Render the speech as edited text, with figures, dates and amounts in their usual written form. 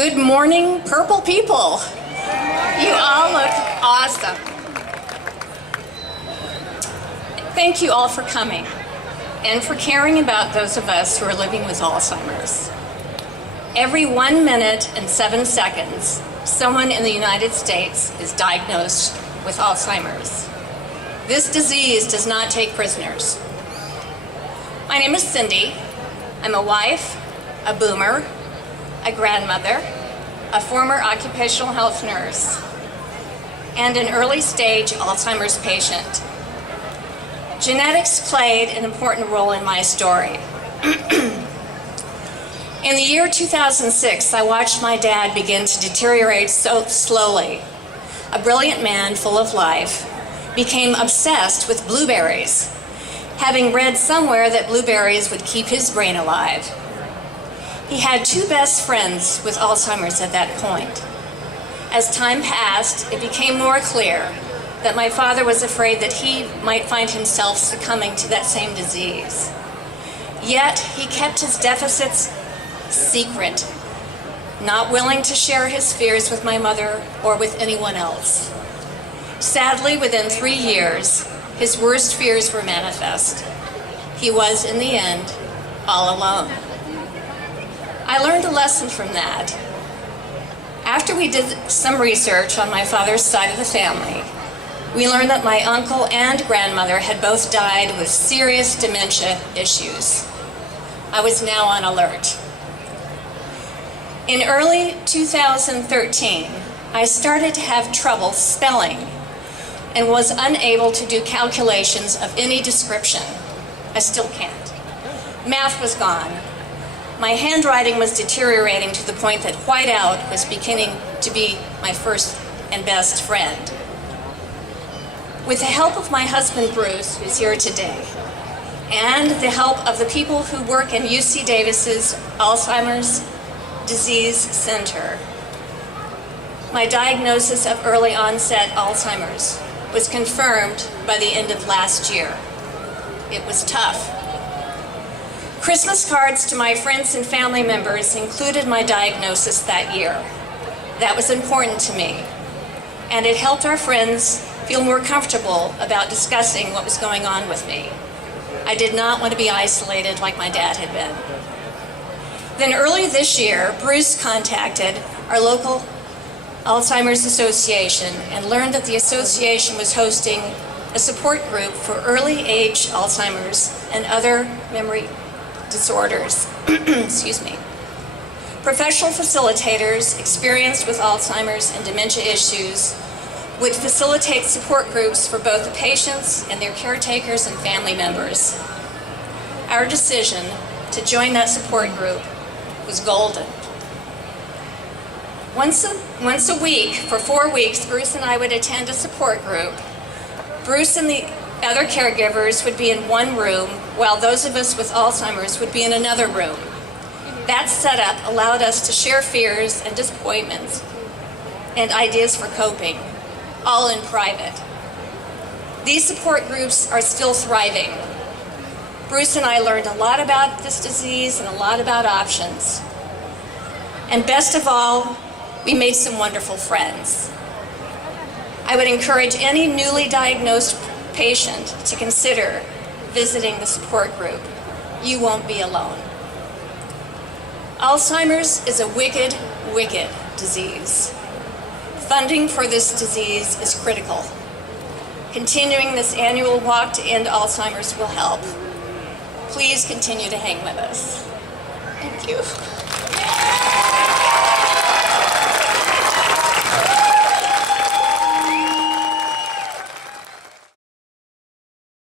Good morning, purple people. You all look awesome. Thank you all for coming and for caring about those of us who are living with Alzheimer's. Every 1 minute and 7 seconds, someone in the United States is diagnosed with Alzheimer's. This disease does not take prisoners. My name is Cindy. I'm a wife, a boomer, a grandmother, a former occupational health nurse, and an early-stage Alzheimer's patient. Genetics played an important role in my story. In the year 2006, I watched my dad begin to deteriorate so slowly. A brilliant man full of life became obsessed with blueberries, having read somewhere that blueberries would keep his brain alive. He had 2 best friends with Alzheimer's at that point. As time passed, it became more clear that my father was afraid that he might find himself succumbing to that same disease. Yet, he kept his deficits secret, not willing to share his fears with my mother or with anyone else. Sadly, within 3 years, his worst fears were manifest. He was, in the end, all alone. I learned a lesson from that. After we did some research on my father's side of the family, we learned that my uncle and grandmother had both died with serious dementia issues. I was now on alert. In early 2013, I started to have trouble spelling and was unable to do calculations of any description. I still can't. Math was gone. My handwriting was deteriorating to the point that whiteout was beginning to be my first and best friend. With the help of my husband Bruce, who's here today, and the help of the people who work in UC Davis's Alzheimer's Disease Center, my diagnosis of early onset Alzheimer's was confirmed by the end of last year. It was tough. Christmas cards to my friends and family members included my diagnosis that year. That was important to me, and it helped our friends feel more comfortable about discussing what was going on with me. I did not want to be isolated like my dad had been. Then early this year, Bruce contacted our local Alzheimer's Association and learned that the association was hosting a support group for early age Alzheimer's and other memory disorders. Excuse me. Professional facilitators experienced with Alzheimer's and dementia issues would facilitate support groups for both the patients and their caretakers and family members. Our decision to join that support group was golden. Once a week, for 4 weeks, Bruce and I would attend a support group. Bruce and the other caregivers would be in one room, while those of us with Alzheimer's would be in another room. That setup allowed us to share fears and disappointments and ideas for coping, all in private. These support groups are still thriving. Bruce and I learned a lot about this disease and a lot about options. And best of all, we made some wonderful friends. I would encourage any newly diagnosed patient to consider visiting the support group. You won't be alone. Alzheimer's is a wicked, wicked disease. Funding for this disease is critical. Continuing this annual walk to end Alzheimer's will help. Please continue to hang with us. Thank you.